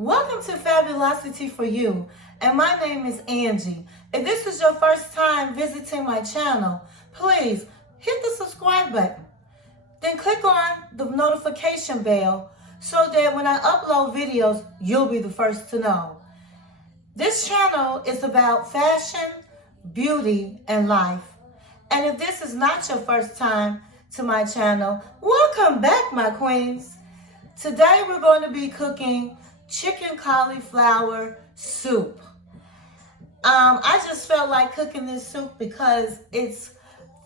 Welcome to Fabulosity for You, and my name is Angie. If this is your first time visiting my channel, please hit the subscribe button. Then click on the notification bell so that when I upload videos, you'll be the first to know. This channel is about fashion, beauty, and life. And if this is not your first time to my channel, welcome back, my queens. Today we're going to be cooking chicken cauliflower soup. I just felt like cooking this soup because it's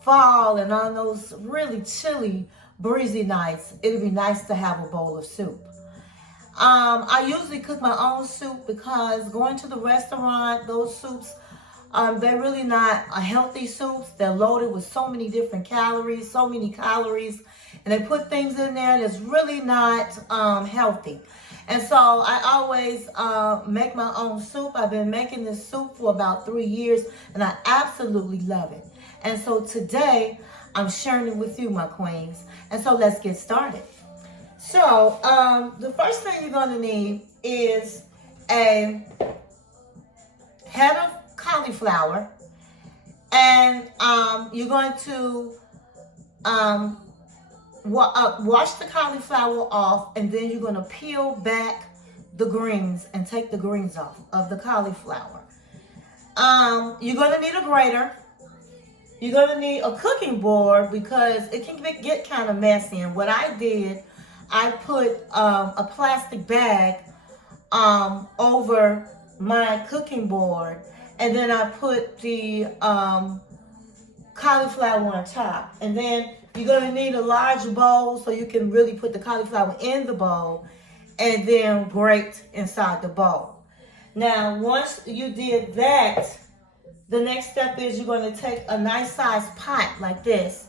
fall, and on those really chilly, breezy nights, it'd be nice to have a bowl of soup. I usually cook my own soup because going to the restaurant, those soups, they're really not a healthy soups. They're loaded with so many different calories, and they put things in there that's really not healthy. And so I always make my own soup. I've been making this soup for about 3 years, and I absolutely love it. And so today, I'm sharing it with you, my queens. And so let's get started. So the first thing you're going to need is a head of cauliflower, and you're going to wash the cauliflower off, and then you're going to peel back the greens and take the greens off of the cauliflower. You're going to need a grater. You're going to need a cooking board because it can get kind of messy. And what I did, I put a plastic bag over my cooking board, and then I put the cauliflower on top. And then you're going to need a large bowl so you can really put the cauliflower in the bowl and then grate inside the bowl. Now, once you did that, the next step is you're going to take a nice sized pot like this,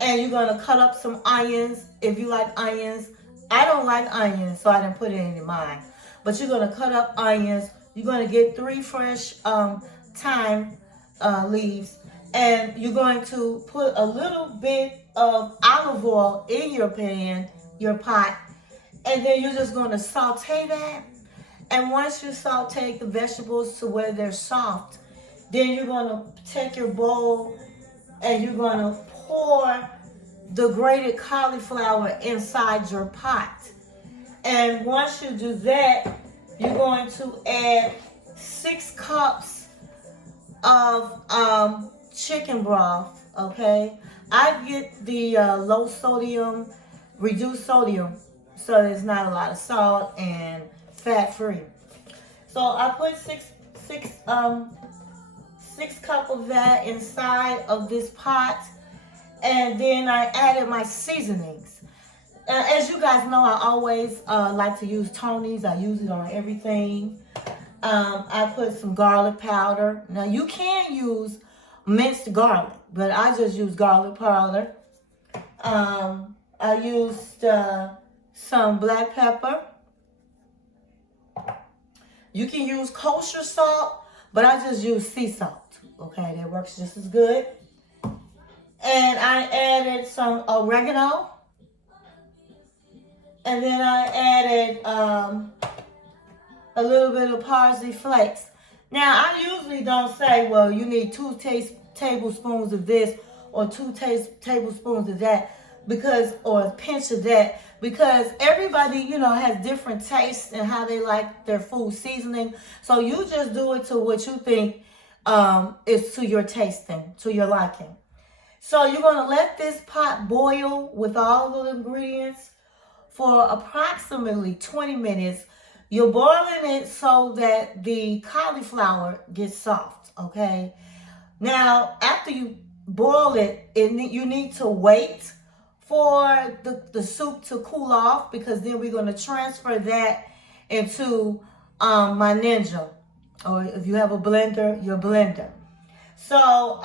and you're going to cut up some onions if you like onions. I don't like onions, so I didn't put it in mine. But you're going to cut up onions. You're going to get 3 fresh thyme leaves, and you're going to put a little bit of olive oil in your pan, your pot, and then you're just going to saute that. And once you saute the vegetables to where they're soft, then you're going to take your bowl and you're going to pour the grated cauliflower inside your pot. And once you do that, you're going to add 6 cups of chicken broth, okay? I get the low sodium, reduced sodium, so there's not a lot of salt and fat free. So I put six cups of that inside of this pot, and then I added my seasonings. As you guys know, I always like to use Tony's. I use it on everything. I put some garlic powder. Now you can use minced garlic, but I just use garlic powder. I used some black pepper. You can use kosher salt, but I just use sea salt. Okay, that works just as good. And I added some oregano. And then I added a little bit of parsley flakes. Now, I usually don't say, well, you need 2 tablespoons of this or 2 tablespoons of that, because, or a pinch of that, because everybody, you know, has different tastes and how they like their food seasoning. So you just do it to what you think is to your tasting, to your liking. So you're going to let this pot boil with all the ingredients for approximately 20 minutes. You're boiling it so that the cauliflower gets soft, okay? Now, after you boil it, you need to wait for the soup to cool off, because then we're going to transfer that into my Ninja, or if you have a blender, your blender. So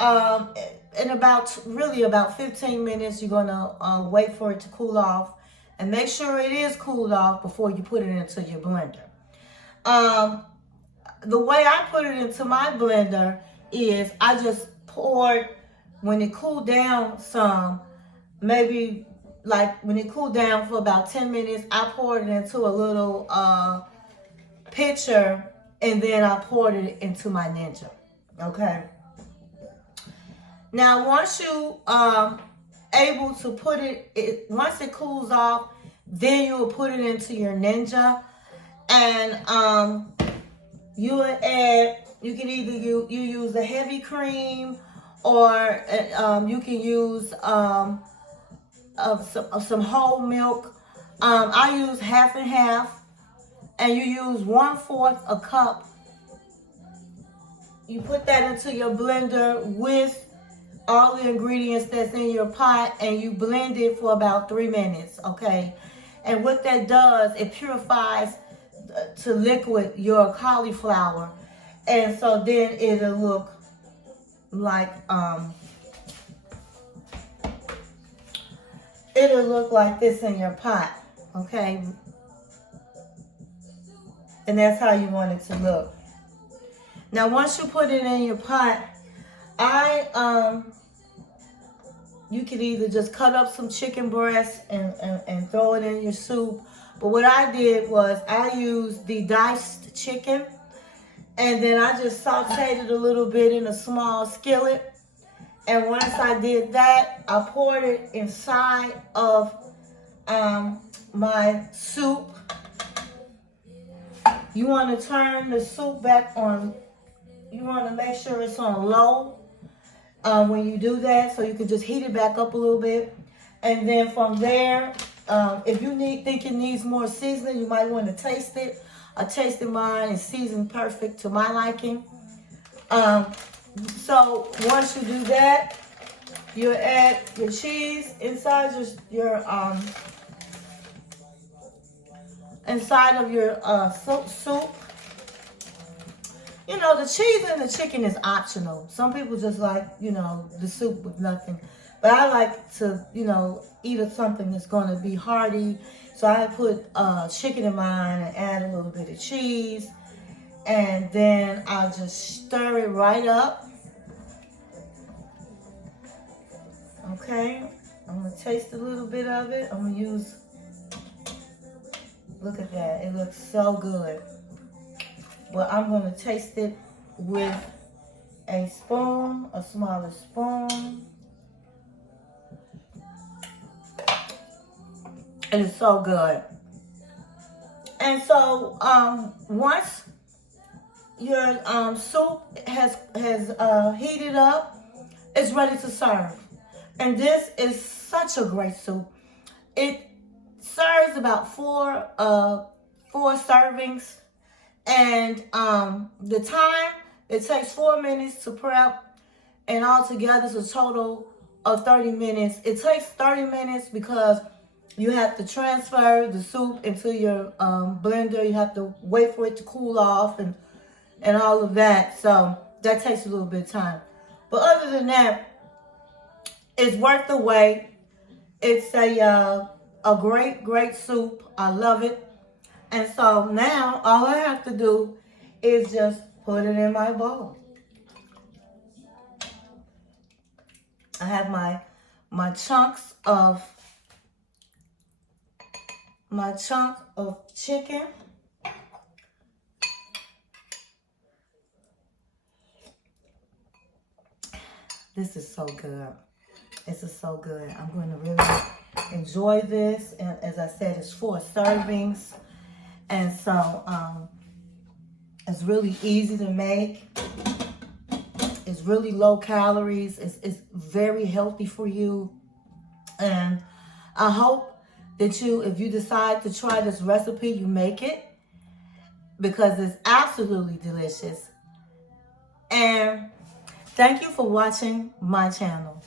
in about 15 minutes, you're going to wait for it to cool off, and make sure it is cooled off before you put it into your blender. The way I put it into my blender is I just poured, when it cooled down some, maybe like when it cooled down for about 10 minutes, I poured it into a little pitcher, and then I poured it into my Ninja. Okay. Now, once you able to put it, once it cools off, then you will put it into your Ninja, and you will add. You can either you use a heavy cream, or you can use some whole milk. I use half and half, and you use 1/4 a cup. You put that into your blender with all the ingredients that's in your pot, and you blend it for about 3 minutes, okay? And what that does, it purifies to liquid your cauliflower, and so then it'll look like this in your pot, okay? And that's how you want it to look. Now, once you put it in your pot, you can either just cut up some chicken breast and throw it in your soup. But what I did was I used the diced chicken, and then I just sauteed it a little bit in a small skillet. And once I did that, I poured it inside of my soup. You want to turn the soup back on. You want to make sure it's on low when you do that, so you can just heat it back up a little bit. And then from there, if you think it needs more seasoning, you might want to taste it. I tasted mine and seasoned perfect to my liking. So once you do that, you add your cheese inside your inside of your soup. You know, the cheese and the chicken is optional. Some people just like, you know, the soup with nothing. But I like to, you know, eat something that's going to be hearty. So I put chicken in mine and add a little bit of cheese. And then I'll just stir it right up. Okay. I'm going to taste a little bit of it. I'm going to use, look at that. It looks so good. Well, I'm going to taste it with a spoon, a smaller spoon. It is so good. And so once your soup has heated up, it's ready to serve. And this is such a great soup. It serves about four servings. And the time, it takes 4 minutes to prep, and altogether it's a total of 30 minutes. It takes 30 minutes because you have to transfer the soup into your blender. You have to wait for it to cool off and all of that. So that takes a little bit of time. But other than that, it's worth the wait. It's a great, great soup. I love it. And so now all I have to do is just put it in my bowl. I have my chunk of chicken. This is so good. This is so good. I'm going to really enjoy this. And as I said, it's 4 servings. And so it's really easy to make. It's really low calories. It's very healthy for you. And I hope that if you decide to try this recipe, you make it, because it's absolutely delicious. And thank you for watching my channel.